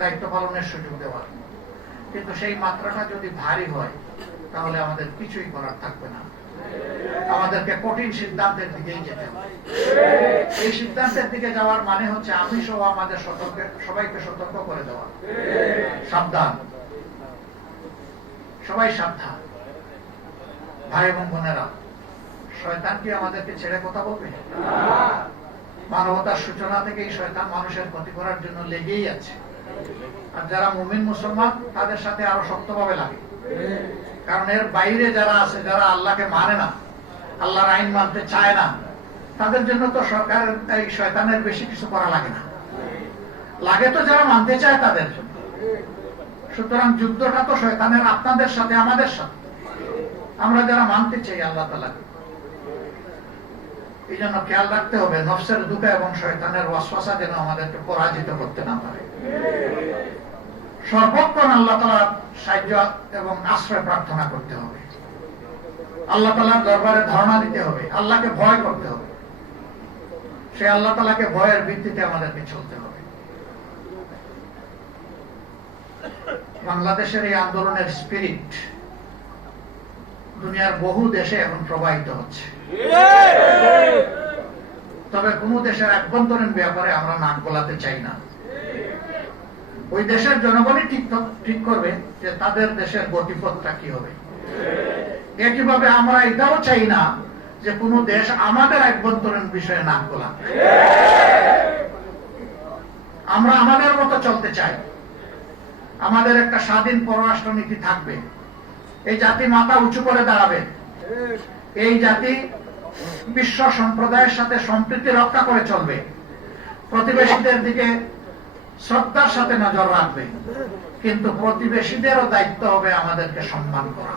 দায়িত্ব পালনের সুযোগ দেওয়ার, কিন্তু সেই মাত্রাটা যদি ভারী হয় তাহলে আমাদের কিছুই করার থাকবে না। আমাদেরকে কঠিন সিদ্ধান্তের দিকেই যেতে হবে। এই সিদ্ধান্তের দিকে যাওয়ার মানে হচ্ছে আমি সহ আমাদের সবাইকে সতর্ক করে দেওয়া, সাবধান, সবাই সাবধান। ভাই এবং বোনেরা, শয়তান কি আমাদেরকে ছেড়ে কথা বলবে? মানবতার সূচনা থেকেই শয়তান মানুষের ক্ষতি করার জন্য লেগেই আছে। আর যারা মুমিন মুসলমান তাদের সাথে আরো শক্তভাবে লাগে, কারণ এর বাইরে যারা আছে, যারা আল্লাহকে মানে না, আল্লাহর আইন মানতে চায় না, তাদের জন্য তো সরকারের এই শয়তানের বেশি কিছু করা লাগে না, লাগে তো যারা মানতে চায় তাদের জন্য। সুতরাং যুদ্ধটা তো শয়তানের আপনাদের সাথে, আমাদের সাথে, আমরা যারা মানতে চাই আল্লাহ তাআলাকে। এই জন্য খেয়াল রাখতে হবে নফসের দুঃখ এবং শয়তানের ওয়াসওয়াসা যেন আমাদেরকে পরাজিত করতে না পারে। সর্বক্ষণ আল্লাহ তাআলার সাহায্য এবং আশ্রয় প্রার্থনা করতে হবে, আল্লাহ তাআলার দরবারে ধারণা দিতে হবে, আল্লাহকে ভয় করতে হবে। সে আল্লাহ তাআলাকে ভয়ের ভিত্তিতে আমাদেরকে চলতে হবে। বাংলাদেশের এই আন্দোলনের স্পিরিট দুনিয়ার বহু দেশে এখন প্রবাহিত হচ্ছে, তবে কোন দেশের আভ্যন্তরীণ ব্যাপারে আমরা নাক গলাতে চাই না। ওই দেশের জনগণই ঠিক করবে যে তাদের দেশের গতিপথটা কি হবে। একইভাবে আমরা এটাও চাই না যে কোন দেশ আমাদের আভ্যন্তরীণ বিষয়ে নাক গলা। আমরা আমাদের মতো চলতে চাই, আমাদের একটা স্বাধীন পররাষ্ট্র নীতি থাকবে, এই জাতি মাথা উঁচু করে দাঁড়াবে, এই জাতি বিশ্ব সম্প্রদায়ের সাথে সম্প্রীতি রক্ষা করে চলবে, প্রতিবেশীদের দিকে শ্রদ্ধার সাথে নজর রাখবে, কিন্তু প্রতিবেশীদেরও দায়িত্ব হবে আমাদেরকে সম্মান করা।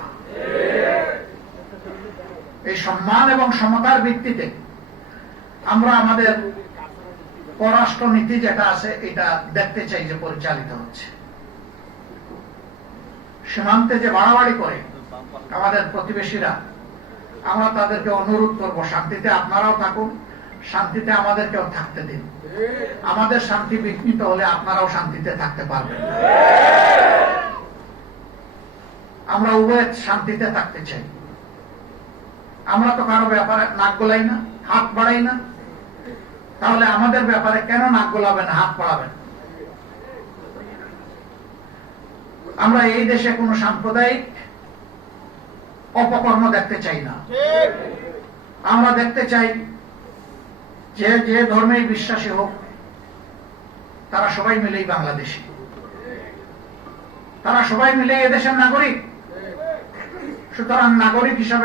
এই সম্মান এবং সমতার ভিত্তিতে আমরা আমাদের পররাষ্ট্র নীতি যেটা আছে এটা দেখতে চাই যে পরিচালিত হচ্ছে। সীমান্তে যে বাড়াবাড়ি করে আমাদের প্রতিবেশীরা, আমরা তাদেরকে অনুরোধ করব শান্তিতে আপনারাও থাকুন, শান্তিতে আমাদেরকেও থাকতে দিন। আমাদের শান্তি বিঘ্নিত হলে আপনারাও শান্তিতে থাকতে পারবেন। আমরা উভয় শান্তিতে থাকতে চাই। আমরা তো কারো ব্যাপারে নাক গলাই না, হাত বাড়াই না, তাহলে আমাদের ব্যাপারে কেন নাক গলাবেন, হাত বাড়াবেন? আমরা এই দেশে কোনো সাম্প্রদায়িক অপকর্ম দেখতে চাই না। আমরা দেখতে চাই যে যে ধর্মে বিশ্বাসী হোক তারা সবাই মিলেই বাংলাদেশী, তারা সবাই মিলে এদেশের নাগরিক। সুতরাং নাগরিক হিসাবে